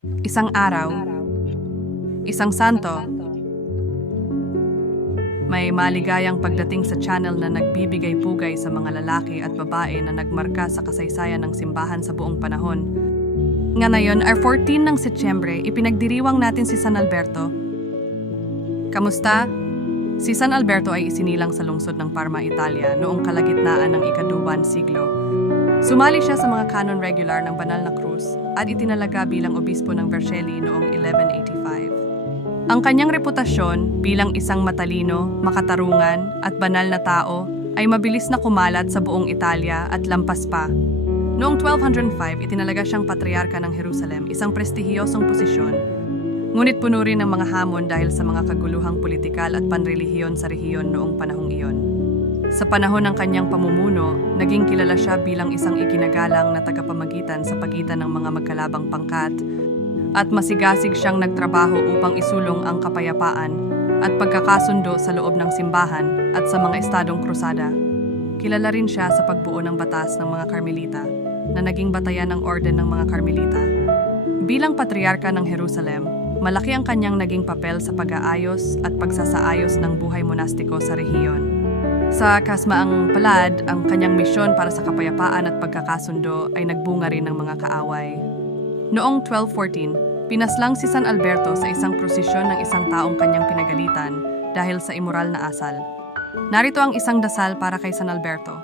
Isang araw, isang santo, may maligayang pagdating sa channel na nagbibigay pugay sa mga lalaki at babae na nagmarka sa kasaysayan ng simbahan sa buong panahon. Nga ngayon, our 14 ng Setyembre, ipinagdiriwang natin si San Alberto. Kamusta? Si San Alberto ay isinilang sa lungsod ng Parma, Italia noong kalagitnaan ng ikaduban siglo. Sumali siya sa mga canon regular ng Banal na Cruz at itinalaga bilang obispo ng Vercelli noong 1185. Ang kanyang reputasyon bilang isang matalino, makatarungan at banal na tao ay mabilis na kumalat sa buong Italia at lampas pa. Noong 1205, itinalaga siyang patriarka ng Jerusalem, isang prestihiyosong posisyon. Ngunit puno rin ng mga hamon dahil sa mga kaguluhang politikal at panrelihiyon sa rehiyon noong panahong iyon. Sa panahon ng kanyang pamumuno, naging kilala siya bilang isang ikinagalang na tagapamagitan sa pagitan ng mga magkalabang pangkat at masigasig siyang nagtrabaho upang isulong ang kapayapaan at pagkakasundo sa loob ng simbahan at sa mga estadong krusada. Kilala rin siya sa pagbuo ng batas ng mga Karmelita na naging batayan ng orden ng mga Karmelita. Bilang patriarka ng Jerusalem, malaki ang kanyang naging papel sa pag-aayos at pagsasaayos ng buhay monastiko sa rehiyon. Sa kasmaang palad, ang kanyang misyon para sa kapayapaan at pagkakasundo ay nagbunga rin ng mga kaaway. Noong 1214, pinaslang si San Alberto sa isang prosesyon ng isang taong kanyang pinagalitan dahil sa immoral na asal. Narito ang isang dasal para kay San Alberto.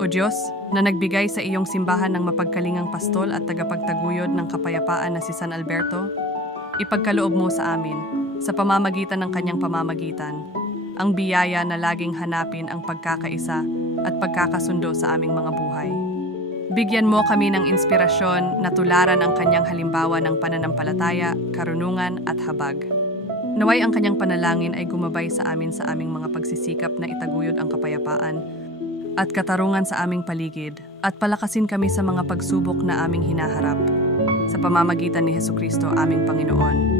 O Diyos, na nagbigay sa iyong simbahan ng mapagkalingang pastol at tagapagtaguyod ng kapayapaan na si San Alberto, ipagkaloob mo sa amin, sa pamamagitan ng kanyang pamamagitan, ang biyaya na laging hanapin ang pagkakaisa at pagkakasundo sa aming mga buhay. Bigyan mo kami ng inspirasyon na tularan ang kanyang halimbawa ng pananampalataya, karunungan at habag. Naway ang kanyang panalangin ay gumabay sa amin sa aming mga pagsisikap na itaguyod ang kapayapaan at katarungan sa aming paligid at palakasin kami sa mga pagsubok na aming hinaharap. Sa pamamagitan ni Heso Kristo aming Panginoon.